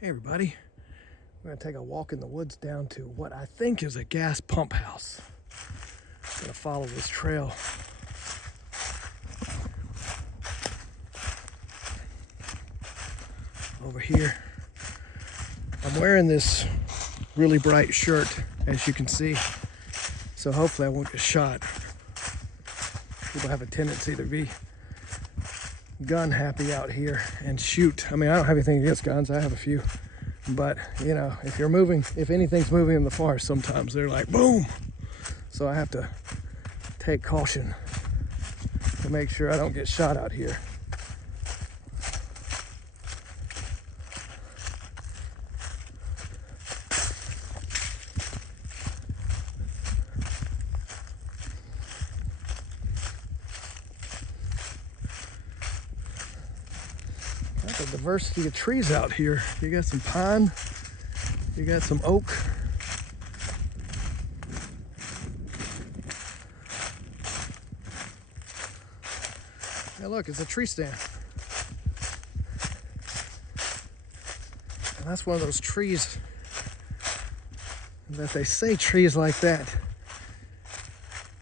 Hey everybody, we're gonna take a walk in the woods down to what I think is a gas pump house. I'm gonna follow this trail. Over here, I'm wearing this really bright shirt, as you can see, so hopefully I won't get shot. People have a tendency to be gun happy out here and shoot. I mean, I don't have anything against guns, I have a few, but you know, if anything's moving in the forest, sometimes they're like boom. So I have to take caution to make sure I don't get shot out here. Got a diversity of trees out here. You got some pine, you got some oak. Hey, look, it's a tree stand. And that's one of those trees that they say trees like that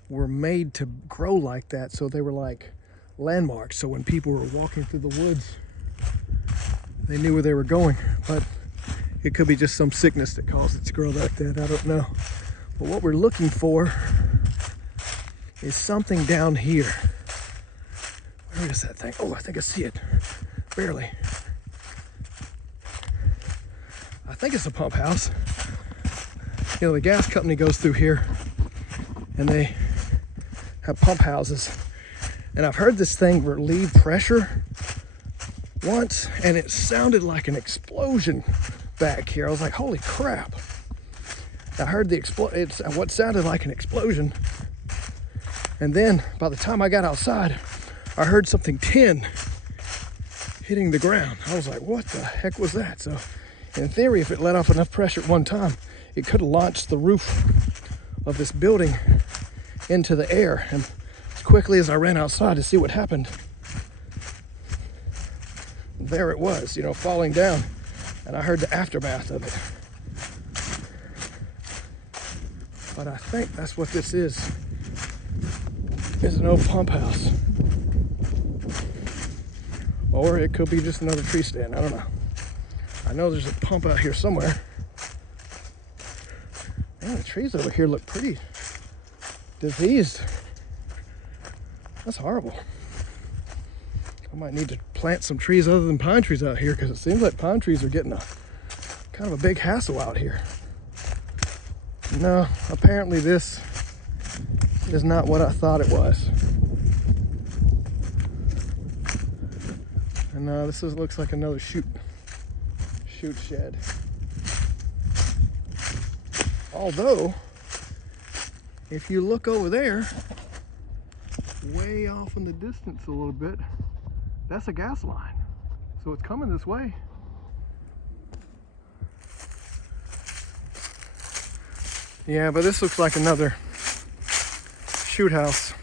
were made to grow like that, so they were like landmarks. So when people were walking through the woods, they knew where they were going. But it could be just some sickness that caused it to grow like that. I don't know. But what we're looking for is something down here. Where is that thing? Oh, I think I see it. Barely. I think it's a pump house. You know, the gas company goes through here and they have pump houses. And I've heard this thing relieve pressure once, and it sounded like an explosion back here. I was like, holy crap. I heard what sounded like an explosion. And then by the time I got outside, I heard something tin hitting the ground. I was like, what the heck was that? So in theory, if it let off enough pressure at one time, it could have launched the roof of this building into the air. And as quickly as I ran outside to see what happened, there it was, you know, falling down, and I heard the aftermath of it. But I think that's what this is an old pump house. Or it could be just another tree stand, I don't know. I know there's a pump out here somewhere. Man, the trees over here look pretty diseased. That's horrible. I might need to plant some trees other than pine trees out here, because it seems like pine trees are getting a kind of a big hassle out here. No, apparently this is not what I thought it was. And looks like another chute shed. Although, if you look over there, way off in the distance a little bit, that's a gas line. So it's coming this way. Yeah, but this looks like another chute house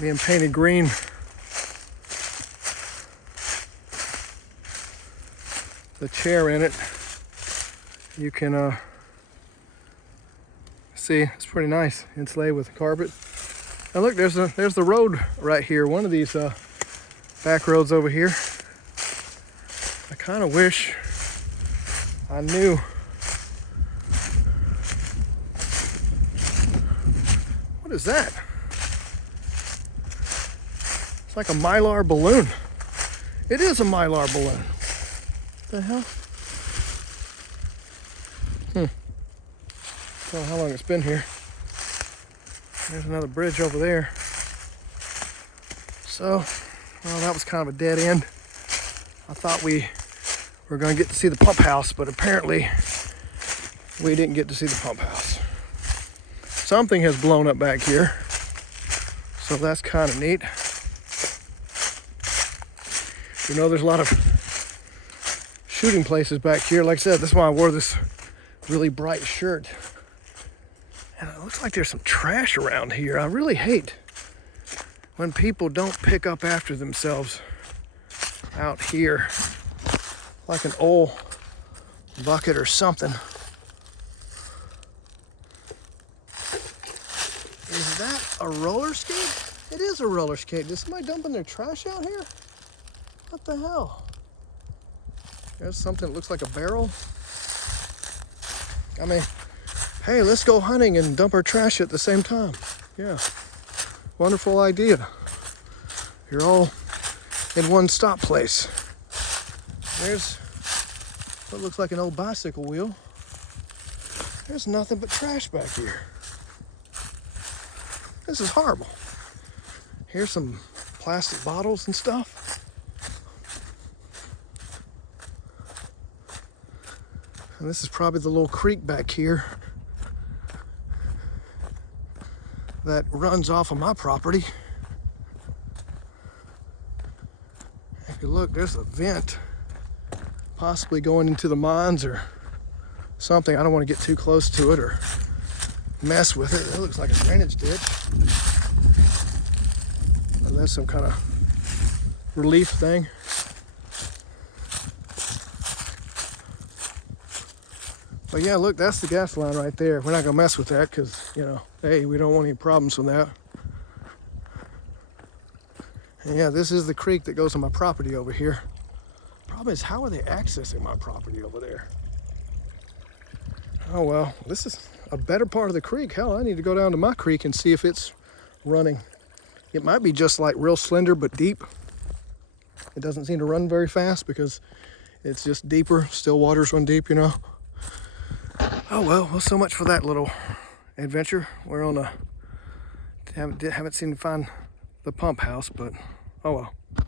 being painted green. The chair in it, you can see it's pretty nice, insulated with carpet. And look, there's the road right here. One of these back roads over here. I kind of wish I knew. What is that? It's like a Mylar balloon. It is a Mylar balloon. What the hell? I don't know how long it's been here. There's another bridge over there. So, well, that was kind of a dead end. I thought we were going to get to see the pump house, but apparently we didn't get to see the pump house. Something has blown up back here, so that's kind of neat. You know, there's a lot of shooting places back here. Like I said, that's why I wore this really bright shirt. And it looks like there's some trash around here. I really hate when people don't pick up after themselves out here. like an oil bucket or something. Is that a roller skate? It is a roller skate. Is somebody dumping their trash out here? What the hell? There's something that looks like a barrel. I mean, hey, let's go hunting and dump our trash at the same time. Yeah, wonderful idea. You're all in one stop place. There's what looks like an old bicycle wheel. There's nothing but trash back here. This is horrible. Here's some plastic bottles and stuff. And this is probably the little creek back here that runs off of my property. If you look, there's a vent possibly going into the mines or something. I don't want to get too close to it or mess with it. It looks like a drainage ditch. And that's some kind of relief thing. But yeah, look, that's the gas line right there. We're not gonna mess with that because, you know, hey, we don't want any problems with that. And yeah, this is the creek that goes on my property over here. Problem is, how are they accessing my property over there? Oh well, this is a better part of the creek. Hell, I need to go down to my creek and see if it's running. It might be just like real slender but deep. It doesn't seem to run very fast because it's just deeper. Still waters run deep, you know. Oh well, so much for that little adventure. We're on a haven't seemed to find the pump house, but oh well.